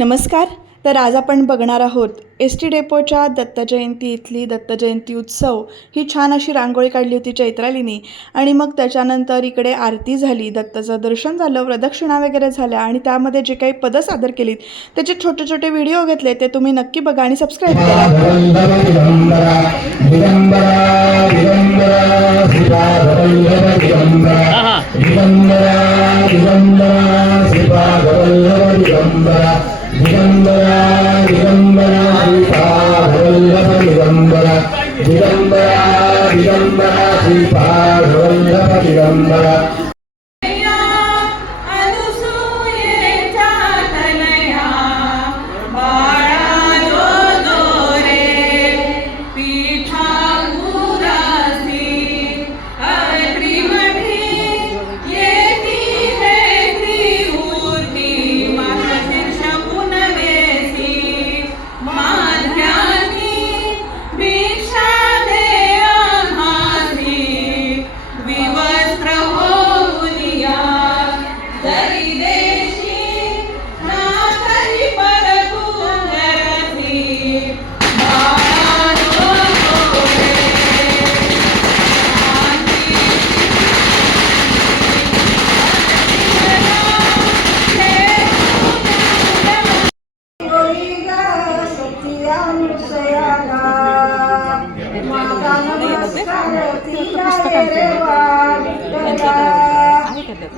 नमस्कार. तर आज आपण बघणार आहोत एस टी डेपोच्या दत्तजयंती इथली दत्तजयंती उत्सव ही छान अशी रांगोळी काढली होती चैत्रालीनी आणि मग त्याच्यानंतर इकडे आरती झाली, दत्ताचं दर्शन झालं, प्रदक्षिणा वगैरे झाल्या आणि त्यामध्ये जे काही पदं सादर केलीत त्याचे छोटे छोटे व्हिडिओ घेतले ते तुम्ही नक्की बघा आणि सबस्क्राईब करा. दिगंबरा दिगंबरा श्रीपादवल्लभ दिगंबरा दिगंबरा दिगंबरा श्रीपादवल्लभ दिगंबरा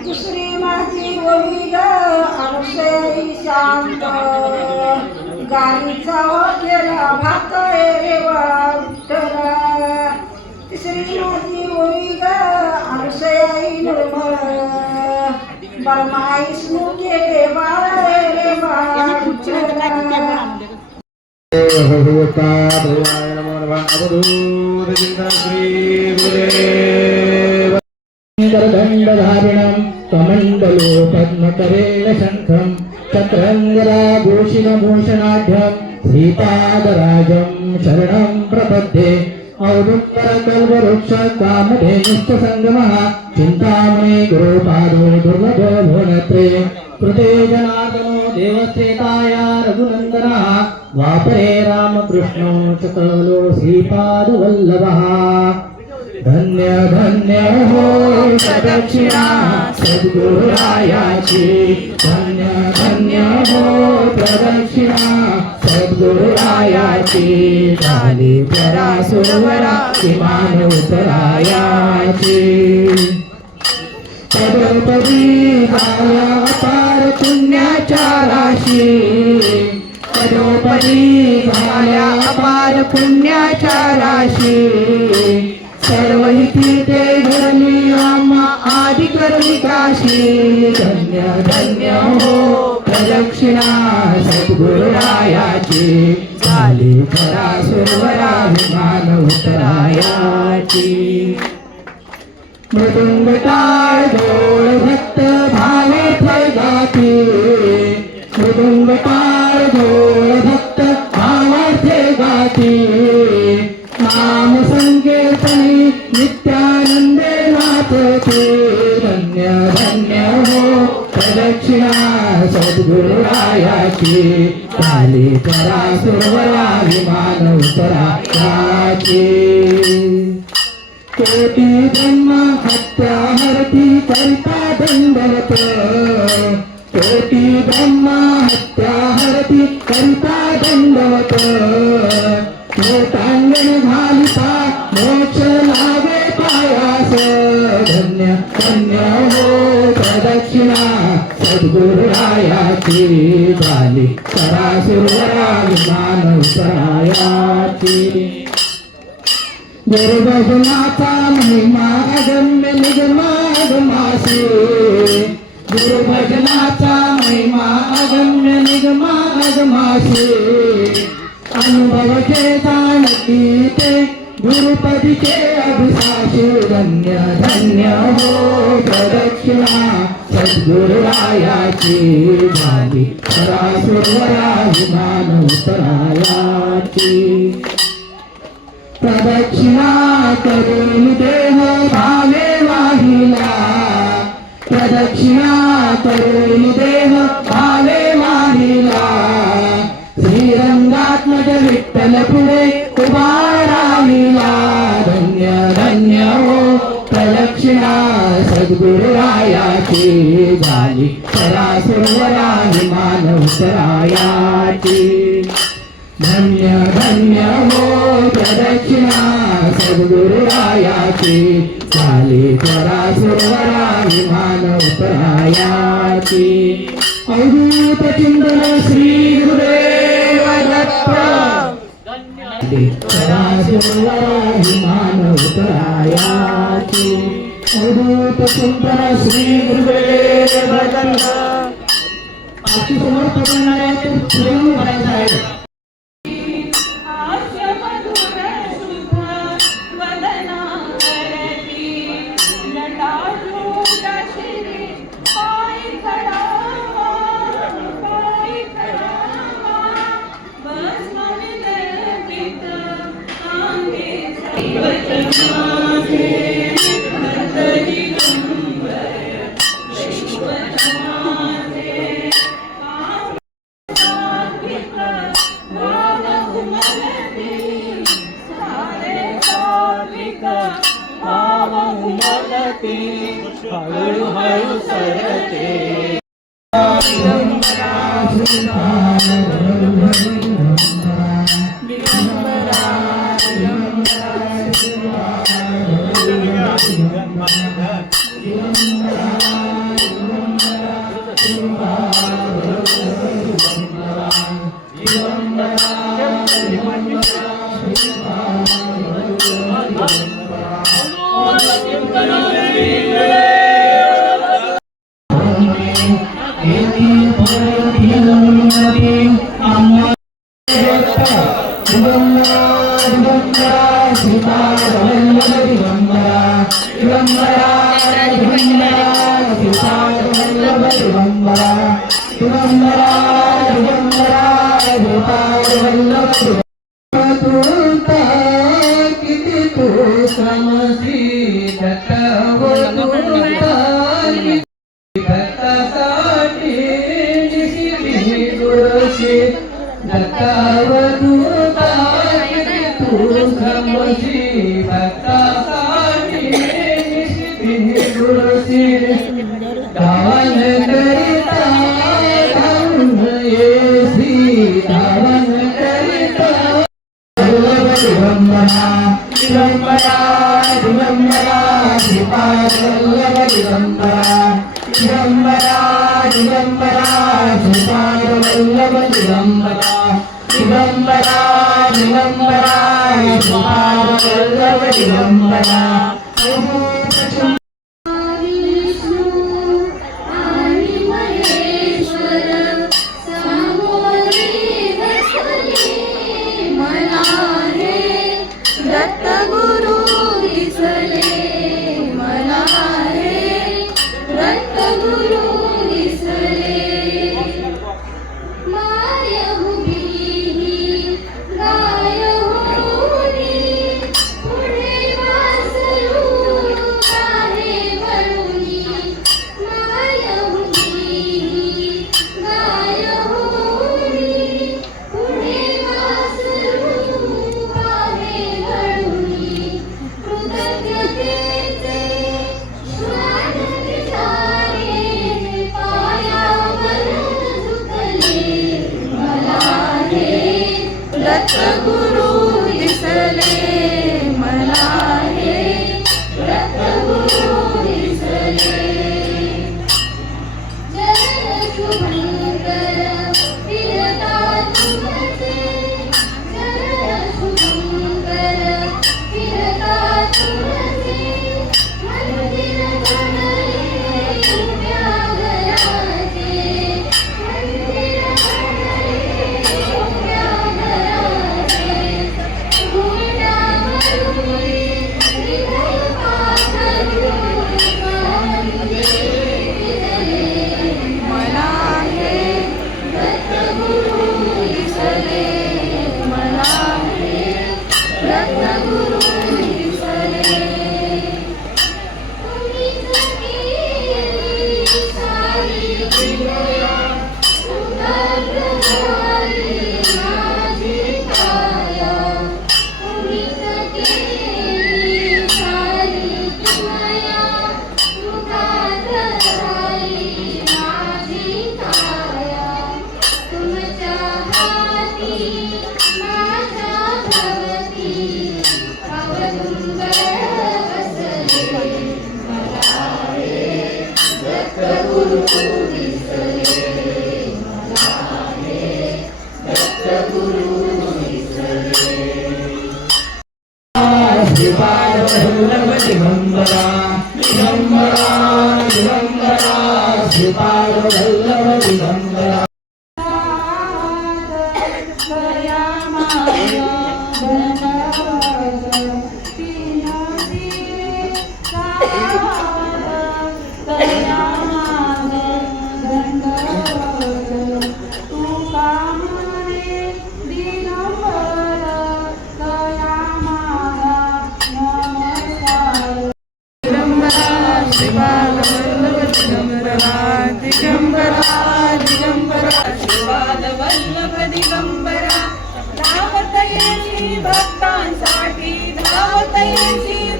दुसरी माझी ओळी ग अनुसई शांत गालीचा केला भात रे विठ्ठल. तिसरी माझी ओळी ग अनुसई निर्मळ बरमाईस केले बाळ रे बाळ. दंडधारिणं कमण्डलो पद्मकरेण शङ्खं चक्रङ्गराभूषणभूषणाढ्यं श्रीपादराजं शरणं प्रपद्ये. औदुत्तरकल्पवृक्ष कामधेनुश्च सङ्गमः चिन्तामणि गुरुपादो दुर्लभो भुवनत्रे. कृते जनार्दनो देवश्रेताया रघुनन्दनः द्वापरे रामकृष्णो च कलो श्रीपादवल्लभः. धन्य धन्य हो प्रदक्षिणा सद्गुरुरायाची. धन्य धन्य हो प्रदक्षिणा सद्गुरुरायाची. झाली जरा सुरवरा किमान उतरायाची. पदोपदी झाल्या अपार पुण्याच्या राशी. पदोपदी झाल्या अपार पुण्याच्या राशी. सर्व तीर्थे धरली आम्हा आदि करली काशी. धन्य धन्य हो प्रदक्षिणा सद्गुरुरायाची. झाली खरा सुरवरा विमान उतरायाची. मृदुंग टाळ ढोल भक्त भावे फळगाती. मृदुंग टाळ ढोल भक्त भावार्थे गाती. नाम संकीर्तनी नित्यानंदे नाचते. धन्य धन्य हो प्रदक्षिणा सद्गुरुरायाची. झाली करा सुरवरा विमान उतरायाची. कोटी जन्म हत्या हरती करिता दंडवत. कोटी जन्म हत्या हरती करिता दंडवत. मोटांगण घालिता मोक्ष लावे पायास. धन्य धन्य हो प्रदक्षिणा सद्गुरुरायाची. झाली करा सुरवरा विमान उतरायाची. गुरुभजनाचा महिमा अगम्य निगमागमासी. गुरुभजनाचा महिमा अगम्य निगमागमासी. अनुभव के जानती ते गुरुपदी के अभिलाषी. धन्य धन्य हो प्रदक्षिणा सद्गुरुरायाची. झाली खरा सुरवरा विमान उतरायाची. प्रदक्षिणा करून देह भावे वाहिला. प्रदक्षिणा करून देह भावे वाहिला. विठ्ठल पुढे उभा राहिला. धन्य धन्य हो प्रदक्षिणा सद्गुरुरायाची झाली सरासुरवराही मानवतरायाची. धन्य धन्य हो प्रदक्षिणा सद्गुरुरायाची झाली सरासुरवराही मानवतरायाची. अवधूत चिंतन श्री गुरुदेव दत्त सरासुरवराही मानवतरायाची. अवधूत चिंतन श्री गुरुदेव दत्त. आजची समर्थ करणाऱ्या पुढे म्हणायचं आहे. हळूहळू सरते. किती तू समसी दत्तासाठी निशिती गुरुशी दत्तावधूता. किती तू समसी दत्तासाठी निशिती गुरुशी धावन करिता धावून येसी धावन करिता. दिगंबरा दिगंबरा दिगंबरा श्रीपादवल्लभ दिगंबरा दिगंबरा दिगंबरा श्रीपादवल्लभ दिगंबरा दिगंबरा दिगंबरा श्रीपादवल्लभ दिगंबरा. दत्तगुरु दिसले मला रे, दत्तगुरु दिसले. माय उभी गाय होती, पुढे वासरू आहे वळुनी. माय उभी गाय होती, पुढे वासरू आहे वळुनी. कृतज्ञतेचे श्वान विचारे, पायावर झुकले मला रे, दत्तगुरु दिसले मला रे, दत्तगुरु दिसले. चरण शुभंकर फिरता तुमचे, चरण शुभंकर फिरता तुमचे. मंदिर घडले उभ्या घराचे, मंदिर घडले उभ्या घराचे. भवती अवधुंबर बसले मला रे दत्तगुरु दिसले मला रे दत्तगुरु श्रीपाद वल्लभ दिगंबरा दिगंबरा दिगंबरा श्रीपाद वल्लभ दिगंबरा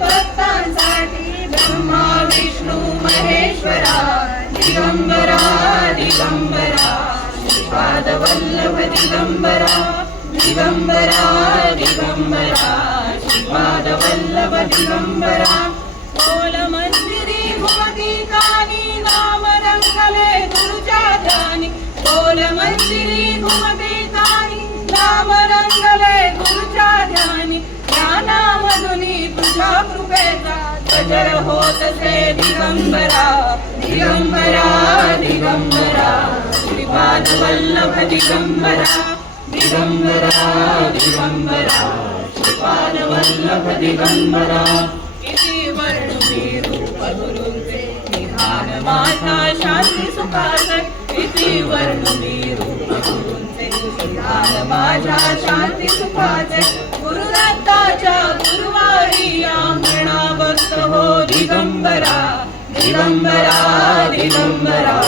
भक्तांसाठी ब्रह्मा विष्णू महेश्वरा दिगंबरा दिगंबरा श्रीपाद वल्लभ दिगंबरा दिगंबरा दिगंबरा श्रीपाद वल्लभ दिगंबरा बोल मंदिरी भवती कानी नाम रंगले गुरुच्या ध्यानी बोल मंदिरी भवती कानी नाम रंगले गुरुच्या ध्यानी ज्ञानामधुनी तुझ्या कृपेचा गजर होत से दिगंबरा दिगंबरा दिगंबरा श्रीपाद वल्लभ दिगंबरा दिगंबरा दिगंबरा श्रीपाद वल्लभ दिगंबरा किती वर्णवी रूप गुरुंचे निधान माझा शांती सुखाचे किती वर्णवी रूप गुरुंचे निधान माझा शांती सुखाचे गुरुदत्ताच्या गुरुवारी अंगणा भक्त हो दिगंबरा दिगंबरा दिगंबरा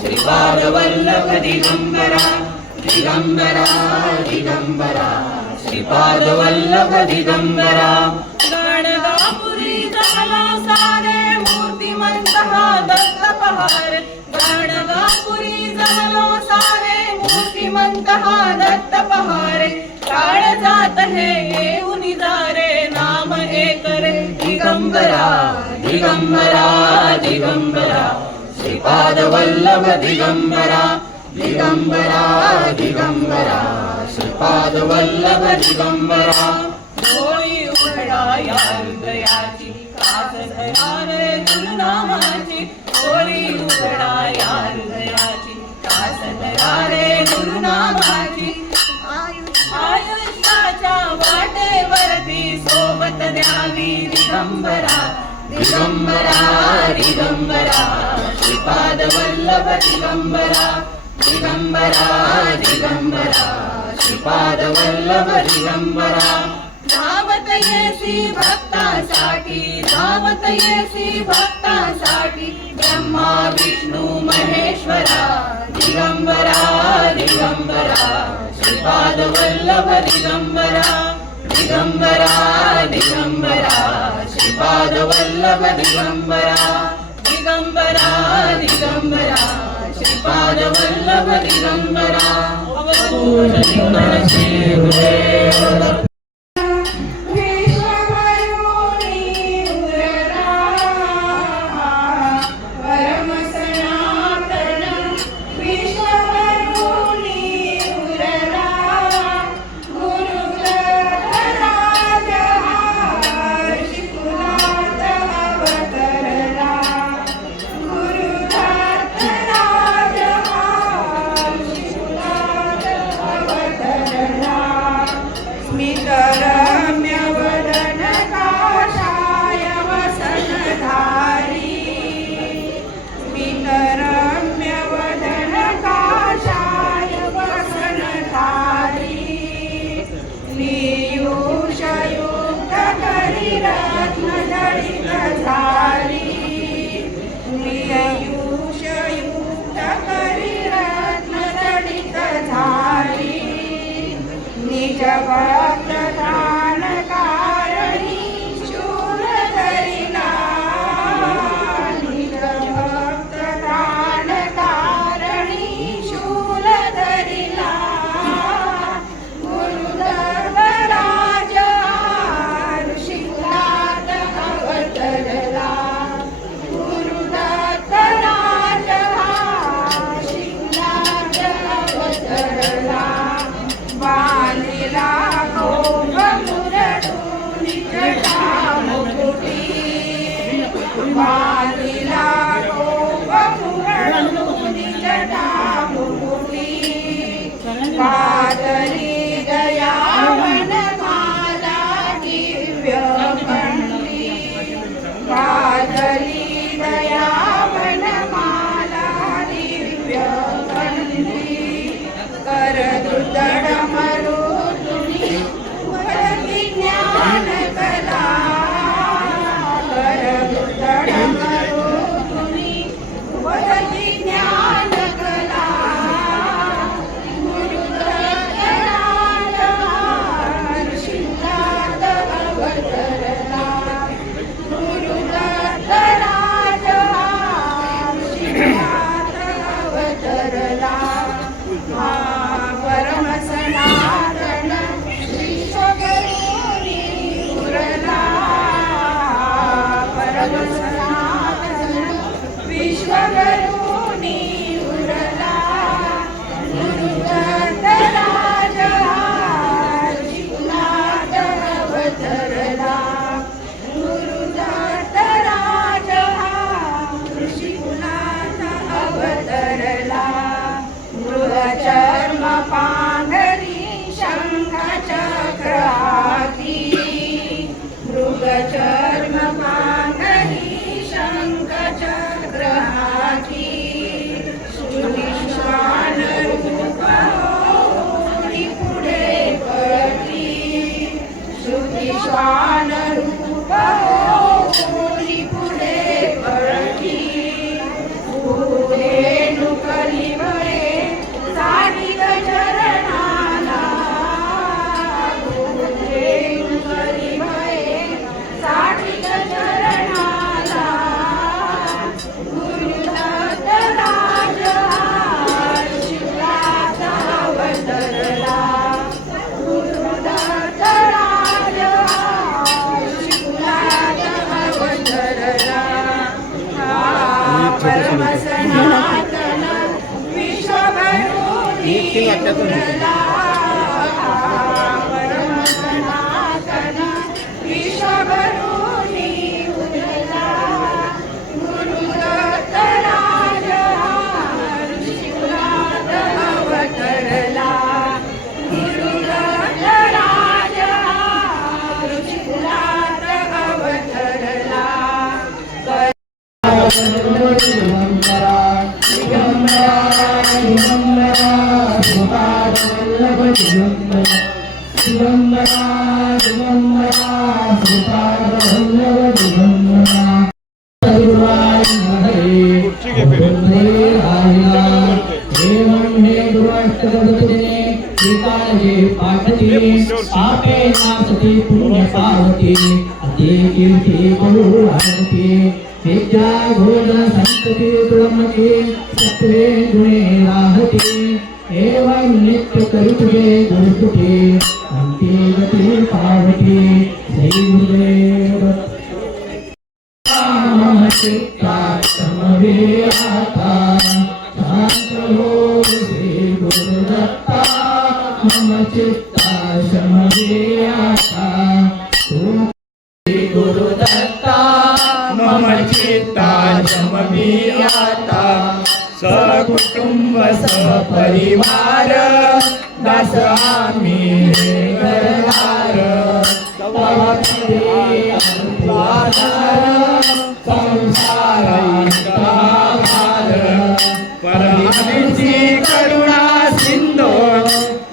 श्रीपाद वल्लभ दिगंबरा दिगंबरा दिगंबरा श्रीपाद वल्लभ दिगंबरा गणगापुरी झाला सारे मूर्तिमंत हा दत्त पहार गणगापुरी झाला सारे मूर्तिमंत हा दत्त पहार काळ जात है येऊन जारे नाम एक रे दिगंबरा दिगंबरा दिगंबरा श्रीपाद वल्लभ दिगंबरा दिगंबरा दिगंबरा श्रीपाद वल्लभ दिगंबरा डोळी उघडा या हृदयाची कास धरा रे गुरुनामाची डोळी उघडा या हृदयाची कास धरा रे गुरुनामाची आयुष्याच्या वाटेवरती सोबत द्यावी दिगंबरा दिगंबरा दिगंबरा श्रीपाद वल्लभ दिगंबरा दिगंबरा दिगंबरा श्रीपाद वल्लभ दिगंबरा धावत येसी भक्तांसाठी धावत येसी भक्तांसाठी ब्रह्मा विष्णू महेश्वरा दिगंबरा दिगंबरा श्रीपाद वल्लभ दिगंबरा दिगंबरा दिगंबरा श्रीपाद वल्लभ दिगंबरा दिगंबरा दिगंबरा श्रीपाद वल्लभ दिगंबरा एवं नित्य करुते गुरुते अंते गति पावती श्री गुरुदेव चित्ता समवेता शांत हो श्री गुरुदत्ता मम चित्ता समवेता श्री गुरुदत्ता मम चित्ता समवेता सकुटुंब सपरिवार दास आम्ही करणार संसारांताभार परमानेची करुणा सिंधू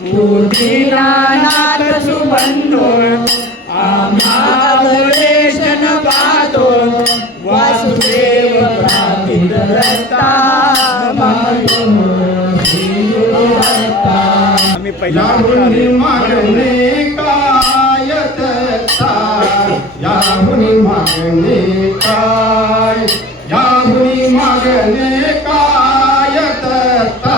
तू दीनानाथ सुबंधू आम्हा अवलेशन पाहतो वासुदेव प्राप्तिदत्ता याहुनी मागणे काय दत्ता याहुनी मागणे काय याहुनी मागणे काय दत्ता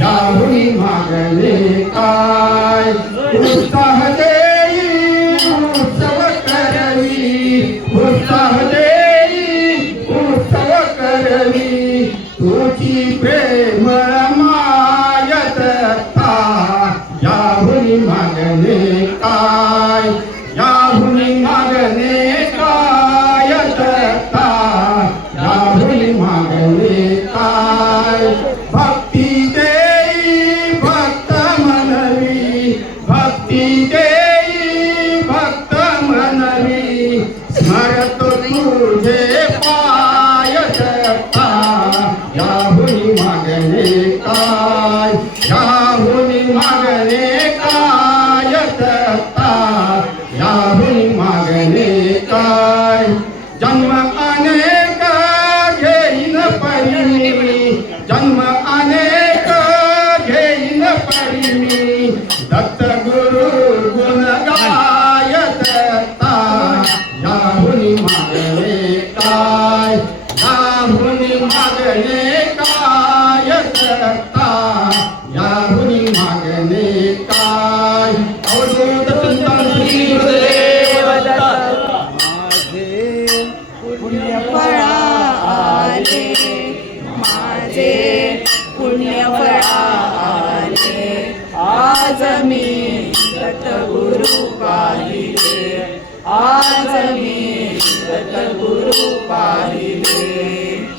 याहुनी मागणे काय उत्साह देई उत्सव करवी उत्साह देई उत्सव करवी तुझी प्रेम याहुनी मागणे काय याहुनी मागणे काय दत्ता याहुनी मागणे काय भक्ती देई भक्त मनवी भक्ती देई भक्त मनवी स्मरतो तुझे पाय दत्ता याहुनी मागणे काय याहुनी मागणे काय दत्ता याहुनी मागणे काय जन्म अनेक घेईन परिणी जन्म अनेक घेईन परिणी दत्त गुरु गुण गाय दत्ता याहुनी मागणे काय याहुनी मागणे काय दत्ता याहुनी मागणे काय अवधूत चिंतन श्री गुरुदेव दत्त पुण्यफळा आले माझे पुण्यफळा आले आज मी दत्तगुरु पाहिले आज मी दत्तगुरु पाहिले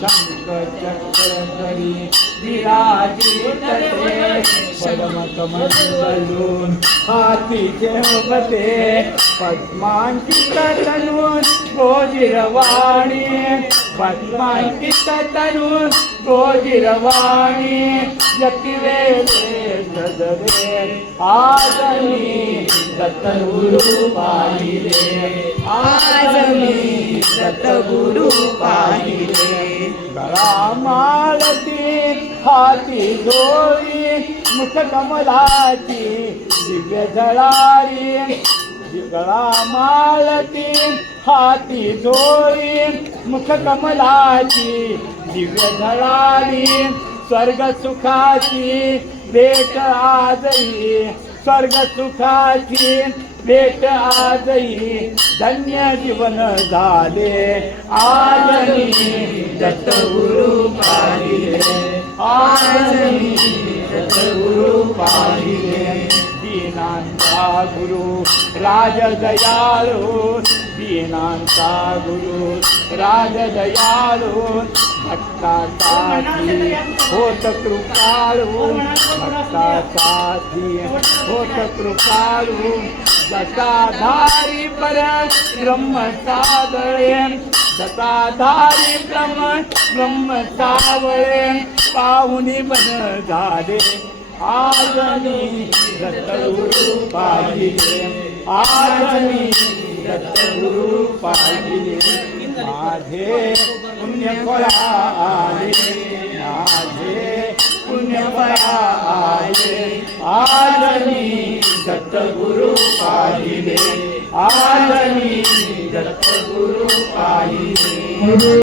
शंखचक्रधरी विराजित पद्मकमलून हातीचे बते पद्मांकित तनून गोजिरवाणी पद्मांकित तनून गोजिरवाणी यतिवेले सजरे आज मी दत्तगुरु पाहिले आज मी दत्तगुरु पाहिले गळा माळती हाती डोळी मुख कमलाची दिव्य झळारी गळा माळती हाती डोळी मुख कमलाची दिव्य झळारी स्वर्ग सुखाची भेट आजही स्वर्ग सुखाची भेट आजही धन्य जीवन झाले आज मी दत्तगुरु पाहिले आज मी सद्गुरु पाहिले दीनांचा गुरु राज दयाळू दीनांचा गुरु राज दयाळू भक्तासाठी होत कृपाळू भक्तासाठी होत कृपाळू जटाधारी पर ब्रह्म सावळे जटाधारी ब्रह्म सावळे पाहुणी बन झाले आज मी दत्तगुरु पाहिले आज मी दत्तगुरु पाहिले माझे पुण्यफळ आले माझे पुण्यफळ आले आज मी दत्तगुरु पाहिले आज मी दत्तगुरु पाहिले